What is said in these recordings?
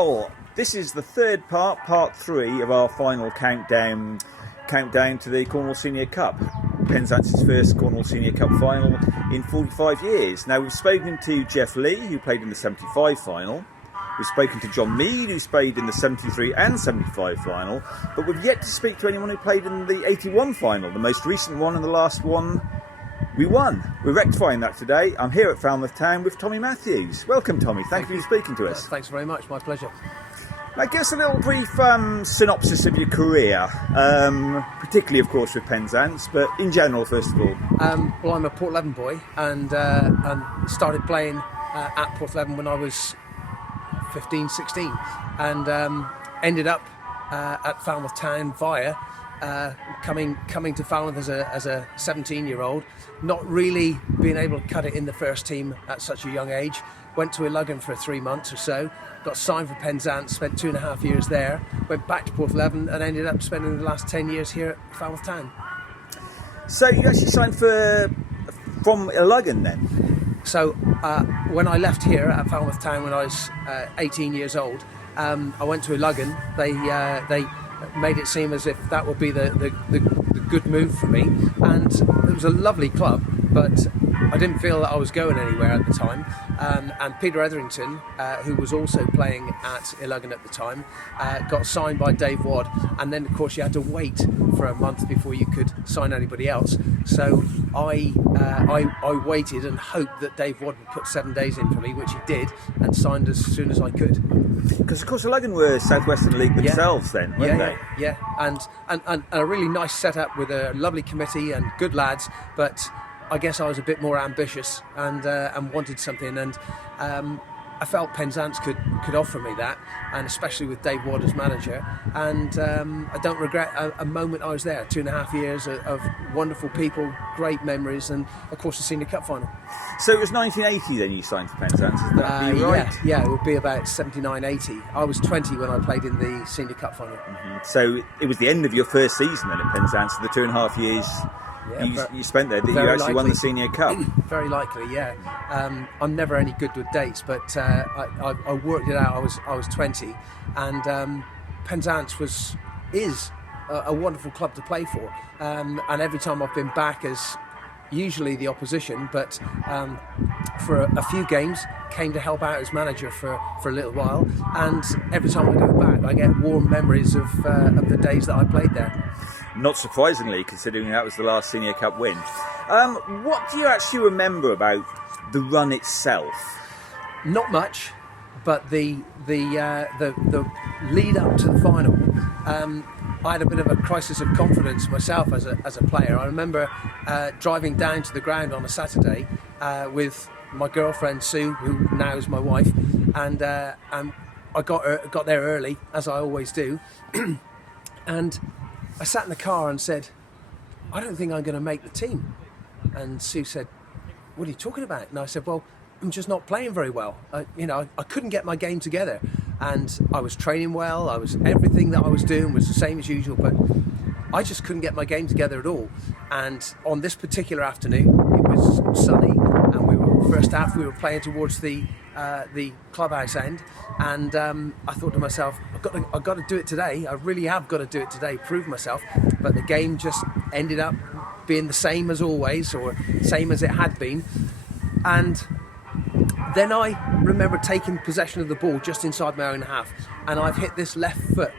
Well, this is the third part 3 of our final countdown to the Cornwall Senior Cup. Penzance's first Cornwall Senior Cup final in 45 years. Now, we've spoken to Jeff Lee, who played in the 75 final. We've spoken to John Mead, who's played in the 73 and 75 final. But we've yet to speak to anyone who played in the 81 final, the most recent one and the last one we won. We're rectifying that today. I'm here at Falmouth Town with Tommy Matthews. Welcome, Tommy. Thank you for speaking to us. Thanks very much. My pleasure. Now, give us a little brief synopsis of your career, particularly, of course, with Penzance, but in general, first of all. Well, I'm a Portleven boy and started playing at Portleven when I was 15, 16 and ended up at Falmouth Town via coming to Falmouth as a 17-year-old, not really being able to cut it in the first team at such a young age. Went to Iluggan for 3 months or so, got signed for Penzance, spent 2.5 years there, went back to Portleven and ended up spending the last 10 years here at Falmouth Town. So you actually signed from Iluggan then? So when I left here at Falmouth Town when I was 18 years old, I went to Iluggan. They made it seem as if that would be the good move for me, and it was a lovely club, but I didn't feel that I was going anywhere at the time. And Peter Etherington, who was also playing at Iluggan at the time, got signed by Dave Wadd, and then of course you had to wait for a month before you could sign anybody else. So I waited and hoped that Dave Wadd would put 7 days in for me, which he did, and signed as soon as I could. Because of course Iluggan were South Western League themselves then, weren't they? Yeah, and a really nice setup with a lovely committee and good lads, but I guess I was a bit more ambitious and wanted something, and I felt Penzance could offer me that, and especially with Dave Wadd as manager, and I don't regret a moment I was there. 2.5 years of wonderful people, great memories, and of course the Senior Cup final. So it was 1980 then you signed for Penzance, is that right? Yeah, it would be about 79-80. I was 20 when I played in the Senior Cup final. Mm-hmm. So it was the end of your first season then at Penzance, the 2.5 years you spent there, that you actually won the Senior Cup. Very likely, yeah. I'm never any good with dates, but I worked it out. I was 20, and Penzance is a wonderful club to play for. And every time I've been back as usually the opposition, but for a few games, came to help out as manager for a little while. And every time I go back, I get warm memories of the days that I played there. Not surprisingly, considering that was the last Senior Cup win. What do you actually remember about the run itself? Not much, but the lead up to the final, I had a bit of a crisis of confidence myself as a player. I remember driving down to the ground on a Saturday with my girlfriend Sue, who now is my wife, and I got there early, as I always do, and I sat in the car and said, I don't think I'm going to make the team. And Sue said, what are you talking about? And I said, well, I'm just not playing very well. I couldn't get my game together. And I was training well. Everything that I was doing was the same as usual, but I just couldn't get my game together at all. And on this particular afternoon, it was sunny, and first half we were playing towards the clubhouse end, and I thought to myself, I've got to do it today. I really have got to do it today, prove myself. But the game just ended up being the same as always, or same as it had been. And then I remember taking possession of the ball just inside my own half, and I've hit this left foot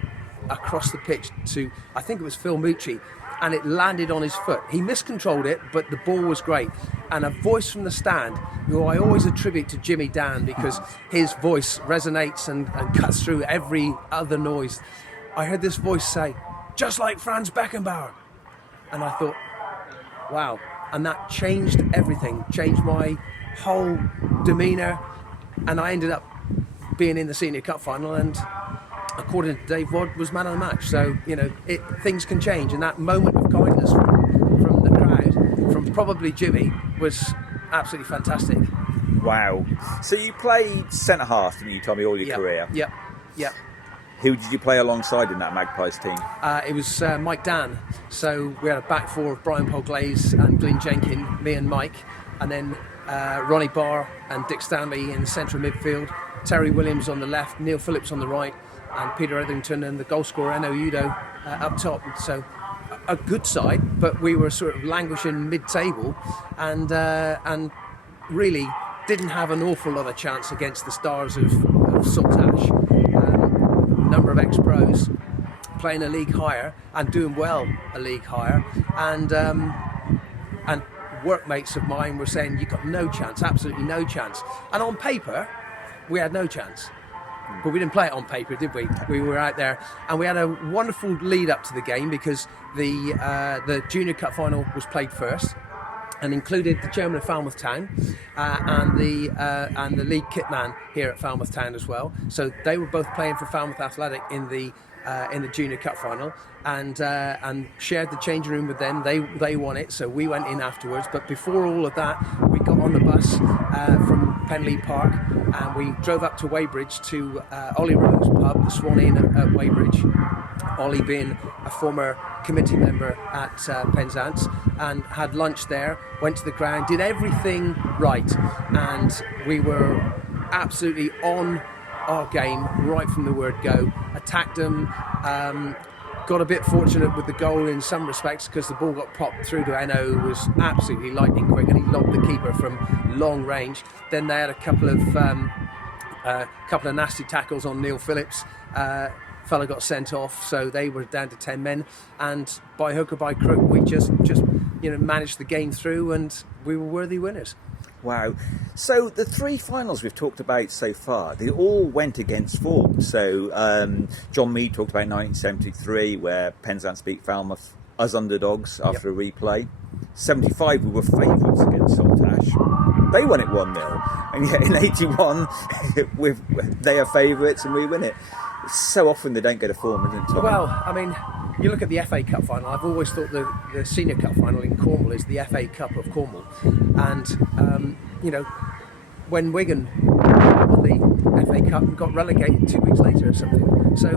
across the pitch to, I think it was Phil Mucci, and it landed on his foot. He miscontrolled it, but the ball was great. And a voice from the stand, who I always attribute to Jimmy Dan, because his voice resonates and cuts through every other noise. I heard this voice say, just like Franz Beckenbauer. And I thought, wow. And that changed everything, changed my whole demeanour. And I ended up being in the Senior Cup final, and according to Dave Wadd, was man of the match. So, things can change, and that moment of kindness from the crowd, from probably Jimmy, was absolutely fantastic. Wow. So you played centre-half, didn't you, Tommy, all your career? Yep. Who did you play alongside in that Magpies team? It was Mike Dan. So we had a back four of Brian Polglaze and Glyn Jenkin, me and Mike, and then Ronnie Barr and Dick Stanley in the central midfield, Terry Williams on the left, Neil Phillips on the right, and Peter Etherington and the goal scorer Eno Udo up top. So a good side, but we were sort of languishing mid-table, and really didn't have an awful lot of chance against the stars of Saltash. Number of ex-pros playing a league higher and doing well a league higher, and workmates of mine were saying you've got no chance, absolutely no chance. And on paper, we had no chance. But we didn't play it on paper, did we? We were out there, and we had a wonderful lead up to the game because the Junior Cup final was played first, and included the chairman of Falmouth Town and the league kit man here at Falmouth Town as well. So they were both playing for Falmouth Athletic in the Junior Cup final, and shared the changing room with them. They won it, so we went in afterwards. But before all of that, we got on the bus from Penley Park, and we drove up to Weybridge to Ollie Rowe's pub, the Swan Inn at Weybridge. Ollie being a former committee member at Penzance, and had lunch there, went to the ground, did everything right, and we were absolutely on our game right from the word go. Attacked them, got a bit fortunate with the goal in some respects because the ball got popped through to Eno, who was absolutely lightning quick, and he lobbed the keeper from long range. Then they had a couple of nasty tackles on Neil Phillips. Fella got sent off, so they were down to 10 men, and by hook or by crook we just managed the game through, and we were worthy winners. Wow. So the three finals we've talked about so far, they all went against form. So John Mead talked about 1973, where Penzance beat Falmouth as underdogs after a replay. 75, we were favourites against Saltash. They won it 1-0. And yet in 81, they are favourites and we win it. So often they don't get a form, isn't it, Tom? Well, I mean, you look at the FA Cup final. I've always thought the Senior Cup final in Cornwall is the FA Cup of Cornwall. And, when Wigan won the FA Cup and got relegated 2 weeks later or something. So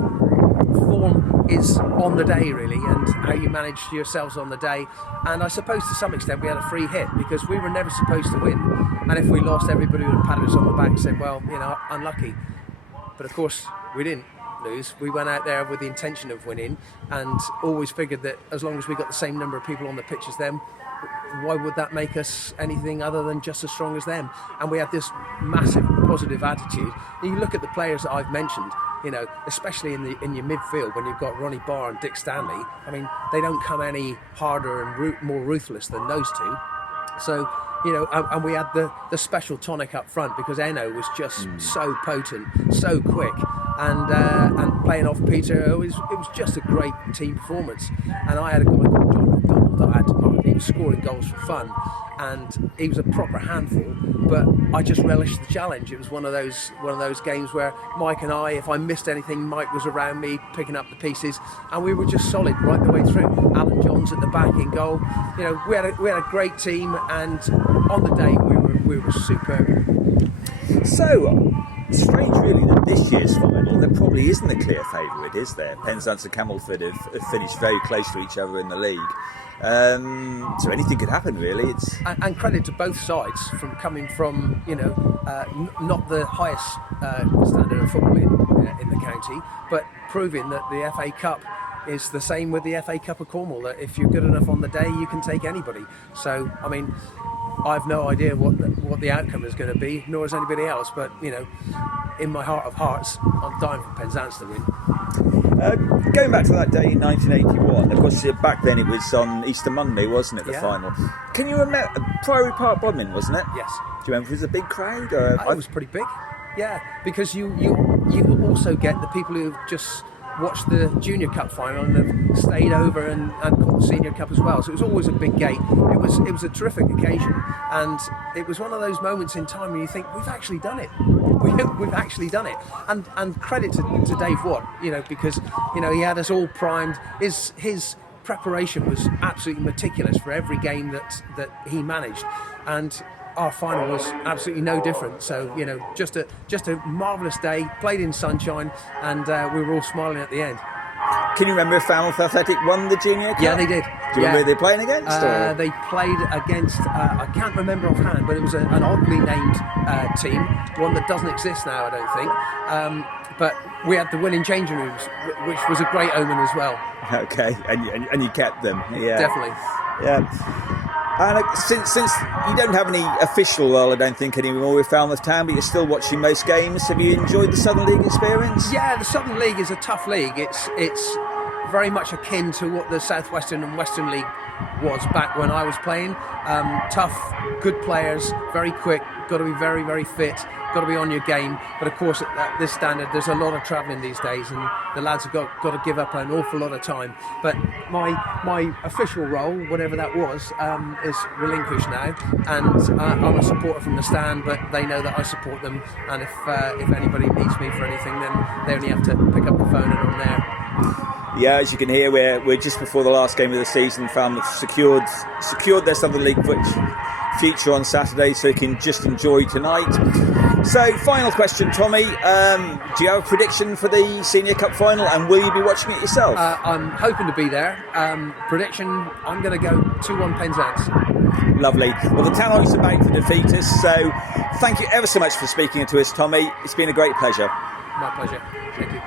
form is on the day, really, and how you manage yourselves on the day. And I suppose to some extent we had a free hit because we were never supposed to win. And if we lost, everybody would have patted us on the back and said, well, unlucky. But of course, we didn't lose. We went out there with the intention of winning, and always figured that as long as we got the same number of people on the pitch as them, why would that make us anything other than just as strong as them? And we had this massive positive attitude. And you look at the players that I've mentioned, especially in your midfield, when you've got Ronnie Barr and Dick Stanley. I mean, they don't come any harder and more ruthless than those two. So, and we had the special tonic up front because Eno was just so potent, so quick, and playing off Peter, it was just a great team performance. And I had a guy called John McDonald that I had to mark. He was scoring goals for fun, and he was a proper handful. But I just relished the challenge. It was one of those games where Mike and I, if I missed anything, Mike was around me picking up the pieces, and we were just solid right the way through. Alan Johns at the back in goal. We had a great team, and on the day we were superb. So strange, really, that this year's final there probably isn't a clear favourite, is there? Penzance and Camelford have finished very close to each other in the league. So anything could happen, really. And credit to both sides from coming from not the highest standard of football in the county, but proving that the FA Cup is the same with the FA Cup of Cornwall. That if you're good enough on the day, you can take anybody. So I mean, I've no idea what the outcome is going to be, nor has anybody else. But in my heart of hearts, I'm dying for Penzance to win. Going back to that day in 1981, of course, back then it was on Easter Monday, wasn't it, the final? Can you remember, Priory Park Bodmin, wasn't it? Yes. Do you remember, was it a big crowd? It was pretty big, yeah, because you also get the people who've just watched the Junior Cup final and have stayed over and caught the Senior Cup as well. So it was always a big gate. It was a terrific occasion, and it was one of those moments in time when you think we've actually done it. We've actually done it, and credit to Dave Watt, because he had us all primed. His preparation was absolutely meticulous for every game that he managed, and our final was absolutely no different. So just a marvellous day, played in sunshine, and we were all smiling at the end. Can you remember if Falmouth Athletic won the Junior Cup? Yeah, they did. Do you remember who they were playing against? They played against, I can't remember offhand, but it was an oddly named team, one that doesn't exist now, I don't think. But we had the winning changing rooms, which was a great omen as well. Okay, and you kept them. Yeah, Definitely. Yeah. And since you don't have any official role, I don't think, anymore with Falmouth Town, but you're still watching most games, have you enjoyed the Southern League experience? Yeah, the Southern League is a tough league. It's very much akin to what the Southwestern and Western League was back when I was playing. Tough, good players, very quick, got to be very, very fit, got to be on your game. But of course, at this standard, there's a lot of travelling these days, and the lads have got to give up an awful lot of time. But my official role, whatever that was, is relinquished now, and I'm a supporter from the stand, but they know that I support them, and if anybody needs me for anything, then they only have to pick up the phone and I'm there. Yeah, as you can hear, we're just before the last game of the season. Falmouth secured their Southern League future on Saturday, so you can just enjoy tonight. So, final question, Tommy. Do you have a prediction for the Senior Cup final, and will you be watching it yourself? I'm hoping to be there. Prediction, I'm going to go 2-1 Penzance. Lovely. Well, the Tannoys are about to defeat us, so thank you ever so much for speaking to us, Tommy. It's been a great pleasure. My pleasure. Thank you.